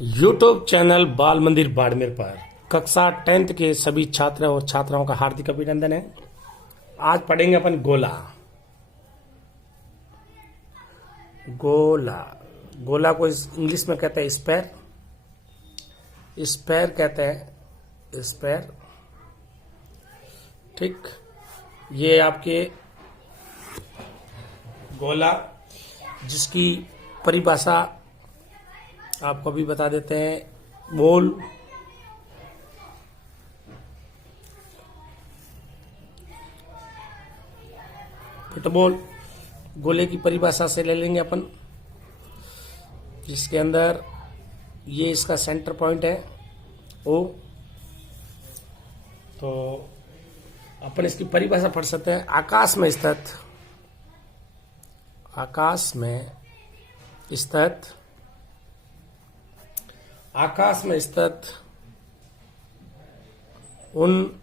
YouTube channel बाल मंदिर बाड़मेर पर कक्षा 10th के सभी छात्र और छात्राओं का हार्दिक अभिनंदन है। आज पढ़ेंगे अपन गोला। गोला गोला को इंग्लिश में कहते हैं स्पेयर। स्पेयर कहते हैं स्पेयर। ठीक, ये आपके गोला जिसकी परिभाषा आपको भी बता देते हैं। बॉल फुटबॉल गोले की परिभाषा से ले लेंगे अपन, जिसके अंदर ये इसका सेंटर पॉइंट है ओ। तो अपन इसकी परिभाषा पढ़ सकते हैं। आकाश में स्थित उन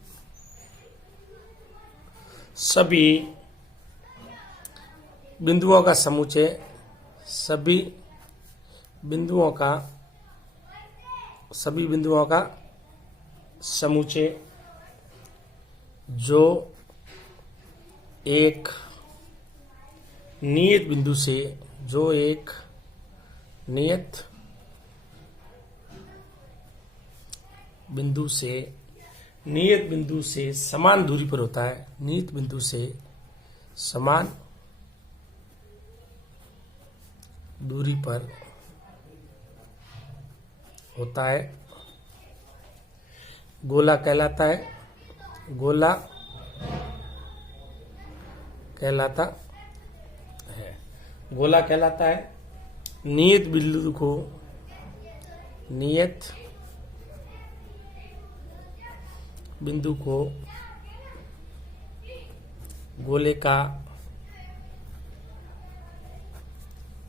सभी बिंदुओं का समूचे जो एक नियत बिंदु से समान दूरी पर होता है। नियत बिंदु से समान दूरी पर होता है, गोला कहलाता है। गोला कहलाता है। नियत बिंदु को गोले का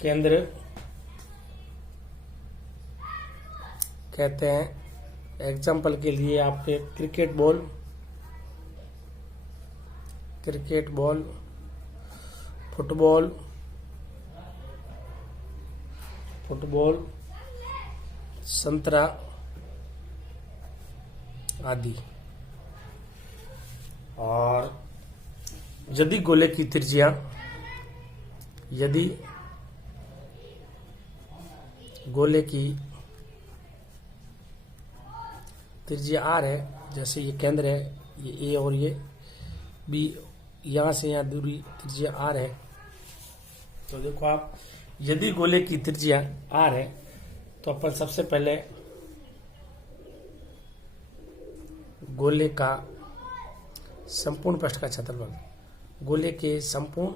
केंद्र कहते हैं। एग्जाम्पल के लिए आपके क्रिकेट बॉल, फुटबॉल, संतरा आदि। और यदि गोले की त्रिज्या R है, जैसे ये केंद्र है, ये A और ये B, यहाँ से यहाँ दूरी त्रिज्या R है। तो देखो आप, यदि गोले की त्रिज्या R है तो अपन सबसे पहले गोले का संपूर्ण पृष्ठ का क्षेत्रफल, गोले के संपूर्ण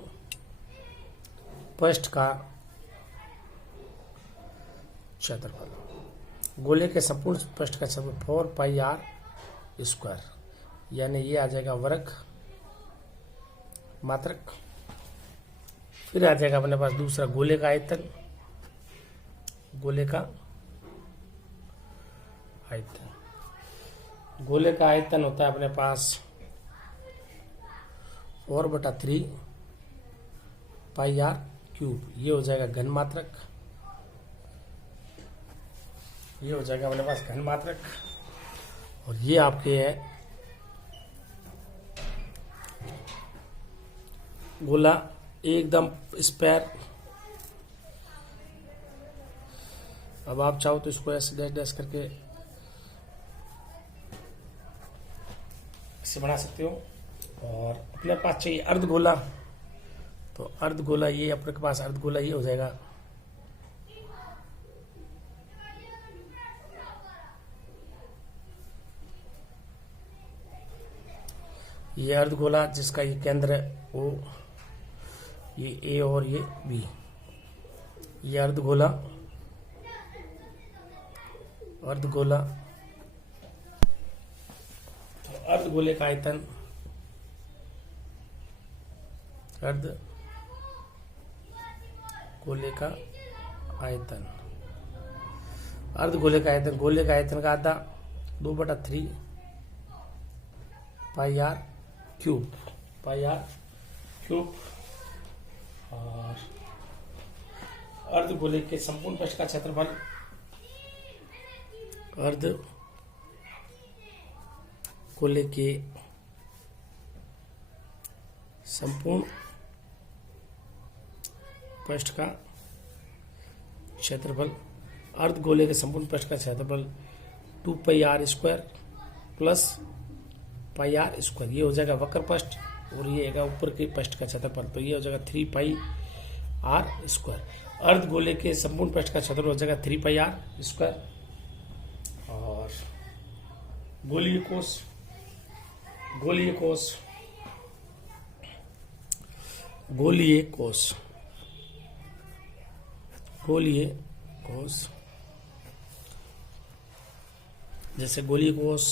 पृष्ठ का क्षेत्रफल 4 पाई R स्क्वायर, यानी ये आ जाएगा वर्ग मात्रक। फिर आ जाएगा अपने पास दूसरा गोले का आयतन। गोले का आयतन होता है अपने पास 4/3 पाई R क्यूब। ये हो जाएगा घन मात्रक। ये हो जाएगा अपने पास घन मात्रक। और ये आपके है गोला एकदम स्पेयर। अब आप चाहो तो इसको ऐसे डैश डैश करके ऐसे बना सकते हो। और अपने पास चाहिए अर्धगोला, तो अर्धगोला ये अपने पास अर्धगोला ये हो जाएगा। ये अर्धगोला जिसका ये केंद्र है O, ये A और ये B। ये अर्धगोला तो अर्धगोले का आयतन गोले का आयतन का आधा 2/3 पाई R क्यूब। और अर्धगोले के संपूर्ण पृष्ठ का क्षेत्रफल अर्ध गोले के संपूर्ण पृष्ठ का क्षेत्रफल, अर्ध गोले के संपूर्ण पृष्ठ का क्षेत्रफल 2πr² प्लस πr²। ये हो जाएगा वक्र पृष्ठ और ये है ऊपर के पृष्ठ का क्षेत्रफल, तो ये हो जाएगा 3πr²। अर्ध गोले के संपूर्ण पृष्ठ का क्षेत्रफल हो जाएगा 3πr²। और गोलीय कोश जैसे गोलीय कोश,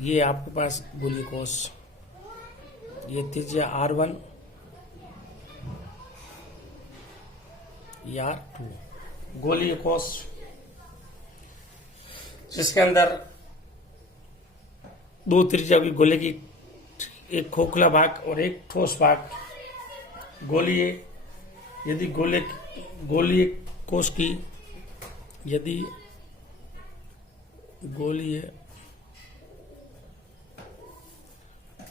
ये आपके पास गोलीय कोश, ये त्रिज्या R1, ये R2। गोलीय कोश जिसके अंदर दो त्रिज्या की गोले की, एक खोखला भाग और एक ठोस भाग। यदि गोलीय कोश की, यदि गोलीय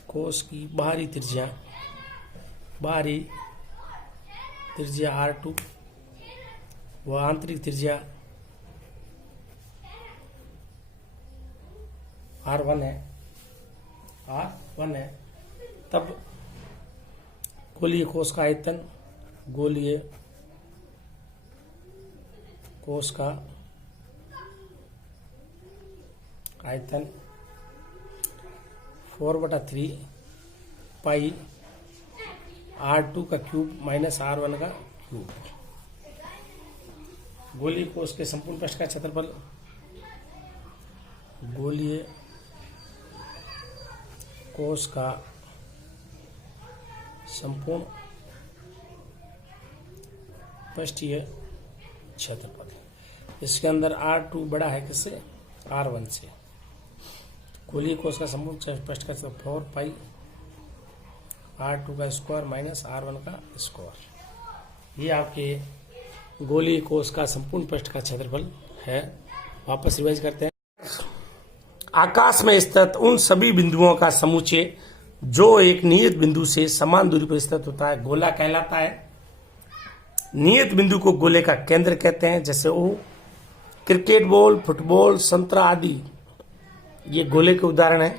कोश की बाहरी त्रिज्या R2 व आंतरिक त्रिज्या R1 है, तब गोलीय कोश का आयतन, गोलीय कोश का आयतन 4/3 पाई R2 का क्यूब माइनस R1 का क्यूब। गोलीय कोश के संपूर्ण पृष्ठ का क्षेत्रफल, गोलीय कोश का संपूर्ण पृष्ठीय क्षेत्रफल, इसके अंदर R2 बड़ा है किससे? R1 से। गोलीय कोश का संपूर्ण पृष्ठ का क्षेत्रफल 4πr² का स्क्वायर माइनस R1 का स्क्वायर। ये आपके गोलीय कोश का संपूर्ण पृष्ठ का क्षेत्रफल है। वापस रिवाइज करते हैं। आकाश में स्थित उन सभी बिंदुओं का समुच्चय जो एक नियत बिंदु से समान दूरी पर स्थित होता है गोला कहलाता है। नियत बिंदु को गोले का केंद्र कहते हैं। जैसे वो क्रिकेट बॉल, फुटबॉल, संतरा आदि ये गोले के उदाहरण है।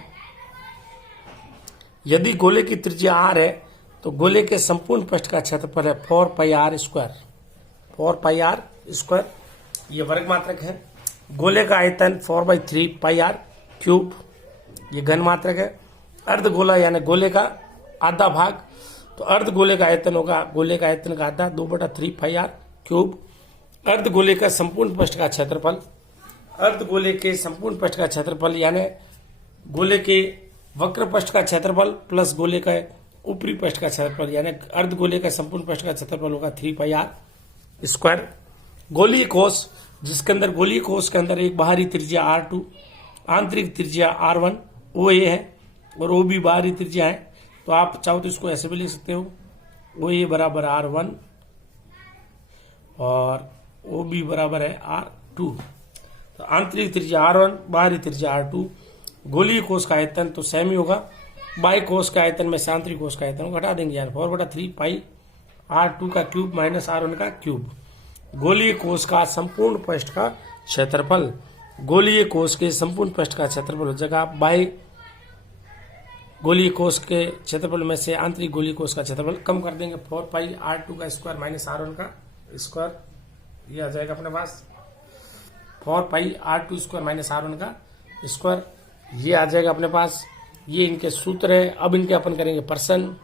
यदि गोले की त्रिज्या r है तो गोले के संपूर्ण पृष्ठ का क्षेत्रफल है 4πr²। 4πr², ये वर्ग मात्रक है। गोले का आयतन 4/3πr³, ये घन मात्रक है। अर्ध गोला यानी गोले का आधा भाग, तो अर्ध गोले का आयतन होगा गोले का आयतन का आधा 2/3πr³। अर्ध गोले का संपूर्ण पृष्ठ का क्षेत्रफल, अर्ध गोले के संपूर्ण पृष्ठ का क्षेत्रफल यानी गोले के वक्र पृष्ठ का क्षेत्रफल प्लस गोले का ऊपरी पृष्ठ का क्षेत्रफल यानी अर्ध गोले का संपूर्ण पृष्ठ का क्षेत्रफल होगा 3πr²। गोलीय कोश जिसके अंदर गोलीय कोश के अंदर एक बाहरी त्रिज्या R2, आंतरिक त्रिज्या R1, OA है और OB बाहरी त्रिज्या है। तो आप चाहो तो इसको ऐसे भी लिख सकते हो, OA बराबर R1 और OB बराबर है R2। तो आंतरिक त्रिज्या R1, बाहरी त्रिज्या R2। गोलीय कोश का आयतन तो सेम ही होगा। बाह्य कोश का आयतन में से आंतरिक कोश का आयतन घटा देंगे यार, 4/3πr² का क्यूब माइनस R1 का क्यूब। गोलीय कोश का संपूर्ण पृष्ठ का क्षेत्रफल, गोलीय कोश के संपूर्ण पृष्ठ का क्षेत्रफल हो जाएगा बाह्य गोलीय कोश के क्षेत्रफल में से आंतरिक गोलीय कोश का क्षेत्रफल कम कर देंगे, 4πr² का स्क्वायर माइनस R1 का स्क्वायर। ये आ जाएगा अपने पास 4πr² माइनस R1 का स्क्वायर। ये आ जाएगा अपने पास। ये इनके सूत्र है। अब इनके अपन करेंगे प्रश्न।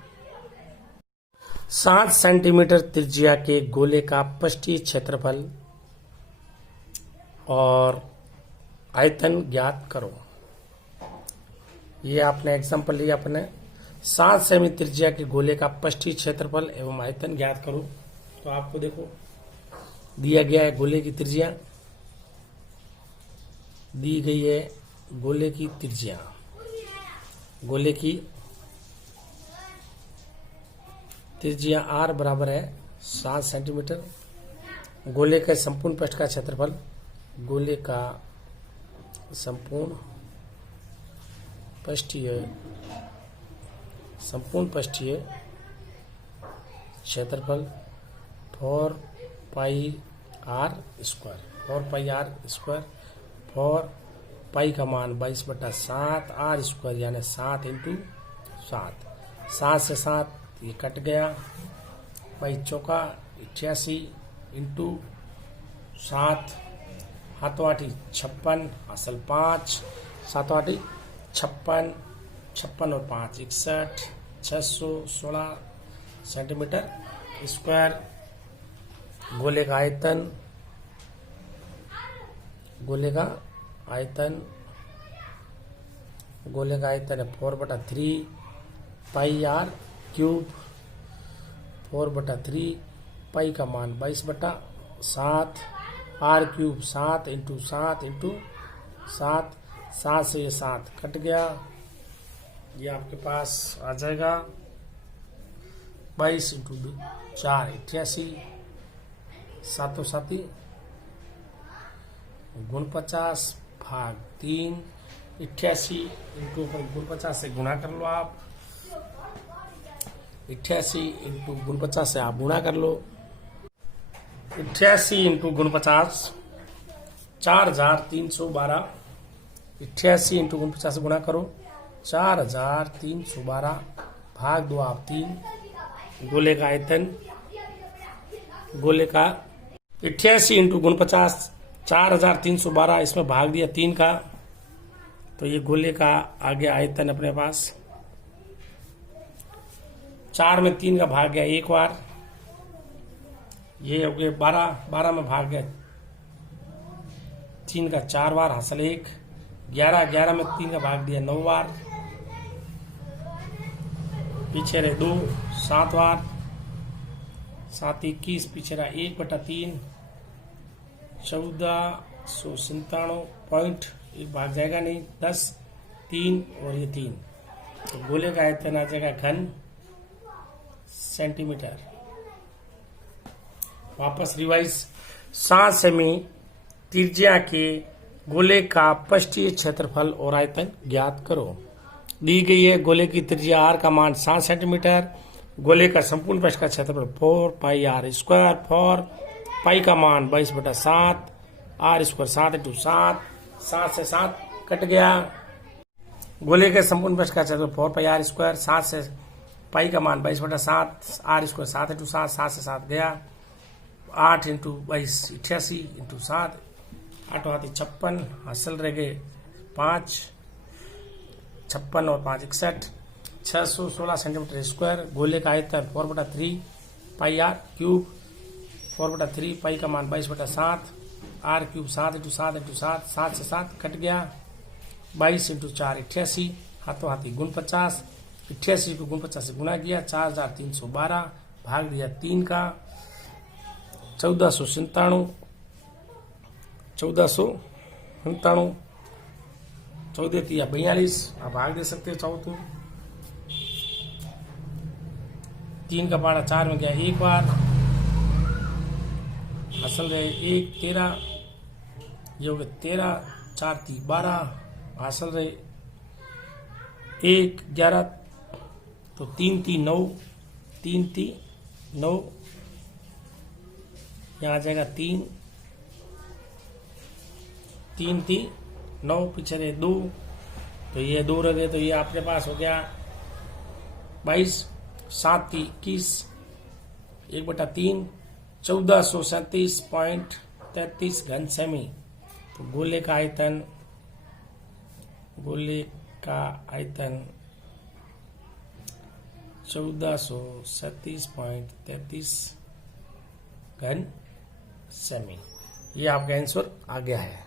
7 सेंटीमीटर त्रिज्या के गोले का पृष्ठीय क्षेत्रफल और आयतन ज्ञात करो। ये आपने एग्जांपल लिया अपने 7 सेमी त्रिज्या के गोले का पृष्ठीय क्षेत्रफल एवं आयतन ज्ञात करो। तो आपको देखो दिया गया है गोले की त्रिज्या, दी गई है गोले की त्रिज्या, गोले की त्रिज्या R बराबर है 7 सेंटीमीटर। गोले के संपूर्ण पृष्ठ का क्षेत्रफल गोले का संपूर्ण पृष्ठीय क्षेत्रफल 4 पाई आर स्क्वायर। 4 पाई का मान 22/7 आर स्क्वायर यानी 7 × 7। 7 से 7 ये कट गया। पाई चौका 88 × 7 हाथों 56 असल 5 7 56 56 और 5 61 616 सेंटीमीटर स्क्वायर। गोले का आयतन है 4/3 पाई आर क्यूब। 4/3 पाई का मान 22/7 आर क्यूब 7 × 7 × 7। 7 से ये 7 कट गया। ये आपके पास आ जाएगा 22 × 4 88 7 7 49 भाग 3 88 × 49 से गुणा कर लो आप। 88 × 49 से आप गुणा कर लो। 88 × 49 4312। 88 × 49 से गुणा करो 4312 भाग 2 आप 3। गोले का आयतन 88 × 49 4312 इसमें भाग दिया 3 का, तो ये गोले का आ गया आयतन अपने पास। 4 में 3 का भाग गया एक बार, ये हो गए 12 में भाग गया 3 का 4 बार हासिल 1। 11 में 3 का भाग दिया 9 बार, पीछे रहे 2 7 बार। 7 21 पीछे रहा 1/3 1497 पॉइंट, एक भाग जाएगा नहीं 10 3 और ये 3। तो गोले का आयतन आ जाएगा घन सेंटीमीटर। वापस रिवाइज 7 सेमी त्रिज्या के गोले का पृष्ठीय क्षेत्रफल और आयतन ज्ञात करो। दी गई है गोले की त्रिज्या आर का मान 7 सेंटीमीटर, गोले का संपूर्ण पृष्ठ का क्षेत्रफल 4 पाई आर स्क्वायर। 4 पाई का मान 22/7 आर स्क्वायर 7 × 7। 7 से 7 कट गया। गोले के संपूर्ण पृष्ठ का क्षेत्रफल 4 पाई आर स्क्वायर। 7 से पाई का मान 22/7 आर स्क्वायर 7 × 7। 7 से 7 गया। 8 × 22 88 × 7 8 हाथी 56 हासिल रह गए 5 56 और 5 61 616 सेंटीमीटर स्क्वायर। गोले का आयतन 4/3 पाई आर क्यूब। 4/3 पाई का मान 22/7 आर क्यूब 7 × 7 × 7। 7 से 7 कट गया। 22 × 4 88 हाथों हाथी 49। 88 को 49 से गुणा किया 4312 भाग दिया 3 का 1497 1497 14 या 42 आप भाग दे सकते हो चाहो तो। 3 का पारा 4 में गया एक बार, हासिल रहे 1 13 ये हो गया 13 4 3 12 हासिल रहे 1 11 तो 3 3 9 3 3 9 यहाँ आ जाएगा 3 3 3 9 पीछे रहे 2 तो ये 2 रह गए, तो ये आपके पास हो गया 22 7 21 1/3 1437.33 घन सेमी। तो गोले का आयतन 1437.33 घन सेमी। ये आपका आंसर आ गया है।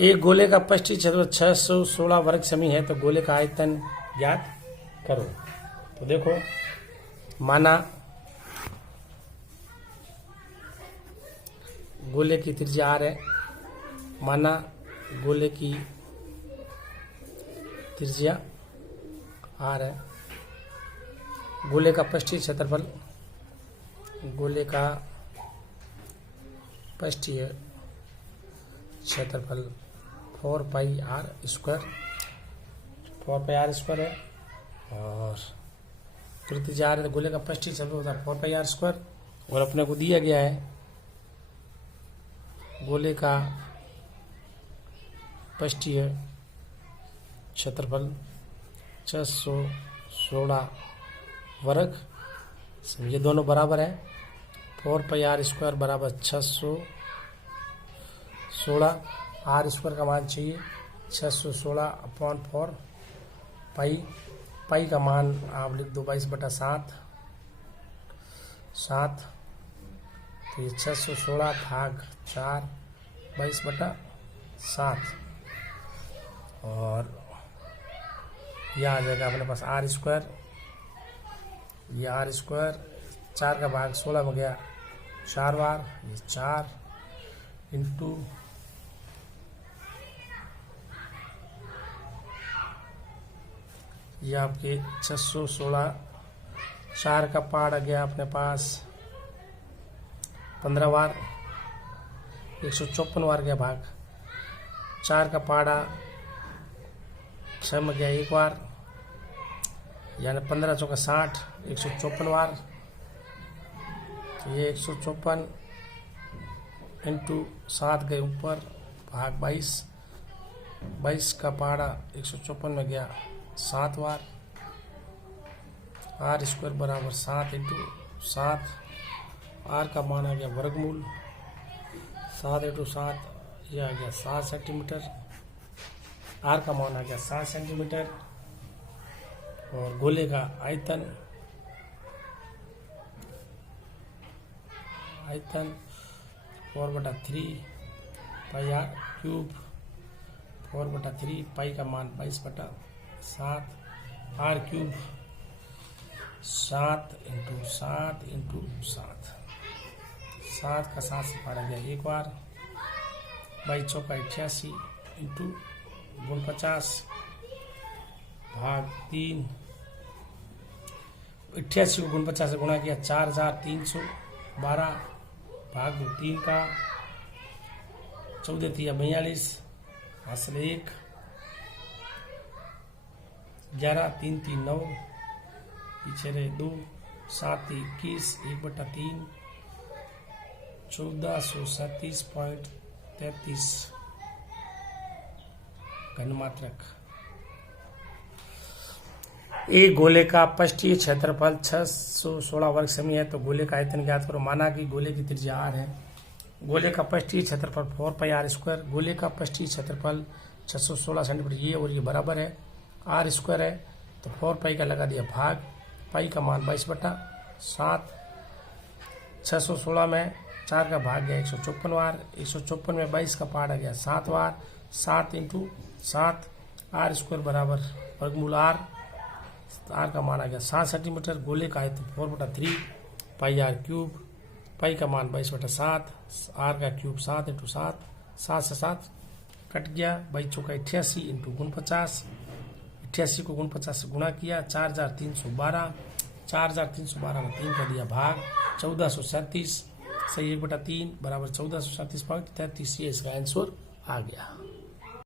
एक गोले का पृष्ठीय क्षेत्रफल 616 वर्ग सेमी है, तो गोले का आयतन ज्ञात करो। तो देखो, माना गोले की त्रिज्या आर है, माना गोले की त्रिज्या आर है, गोले का पृष्ठीय क्षेत्रफल, गोले का पृष्ठीय क्षेत्रफल 4 pi R square, 4 pi R square है, और त्रिज्या आर है तो गोले का पृष्ठीय क्षेत्रफल होता है 4 पाई आर स्क्वायर। और अपने को दिया गया है गोले का पृष्ठीय क्षेत्रफल 616 वर्ग। ये दोनों बराबर है, 4 पाई आर स्क्वायर बराबर 616, आर स्क्वायर का मान चाहिए 616/4 पाई, पाई का मान आप लिख दो 22/7, तो ये 616/4 22/7, और यह आ जाएगा अपने पास आर स्क्वायर, ये आर स्क्वायर 4 का भाग 16 में गया 4 बार, ये 4 इंटू ये आपके 616, 4 का पाड़ आ गया अपने पास 15 बार, 154 बार गया भाग, 4 का पाड़ा 6 में गया 1 बार, यानी 15 चौका 60, 154 बार, ये 154 इंटू 7 गए ऊपर भाग 22 का पाड़ा 154 में गया 7 बार, आर स्क्वायर बराबर 7 इंटू 7, आर का मान आ गया वर्गमूल 7 इंटू 7, यह आ गया 7 सेंटीमीटर, आर का मान आ गया 7 सेंटीमीटर। और गोले का आयतन 4/3 पाई आर क्यूब, 4/3 पाई का मान 22/7, आर क्यूब 7 इंटू 7 इंटू 7, 7 का 7 से पढ़ा गया 1 बार, 22 चौका 88 इंटू 49 भाग 3, 88 को 49 से गुणा किया 4312 भाग 2, 3 का 14 थी 42, हासिल 1, 11 3 3 9, पीछे रहे 2, 7 21, 1/3, 1437.33 घनमात्रक। एक गोले का पृष्ठीय क्षेत्रफल 616 वर्ग सेमी है, तो गोले का आयतन ज्ञात करो। माना कि गोले की त्रिज्या r है, गोले का पृष्ठीय क्षेत्रफल 4 पाई आर स्क्वायर, गोले का पृष्ठीय क्षेत्रफल 616 सेंटीमीटर, ये और ये बराबर है, आर स्क्वायर है तो 4 पाई का लगा दिया भाग, पाई का मान 22/7, 616 में 4 का भाग गया 154 बार, 154 में 22 का पार्ट आ गया 7 बार, 7 इंटू 7, आर स्क्वायर बराबर वर्गमूल आर का मान आ गया 7 सेंटीमीटर। गोले का आयतन 4/3 पाई आर क्यूब, पाई का मान 22/7, आर का क्यूब 7 इंटू 7, 7 से 7 कट गया, 22 चौका 88 इंटू 49, 88 को 49 से गुणा किया 4312, 4312 में 3 का दिया भाग, 1437 सही 1/3 बराबर 1437.33, ये इसका आंसर आ गया।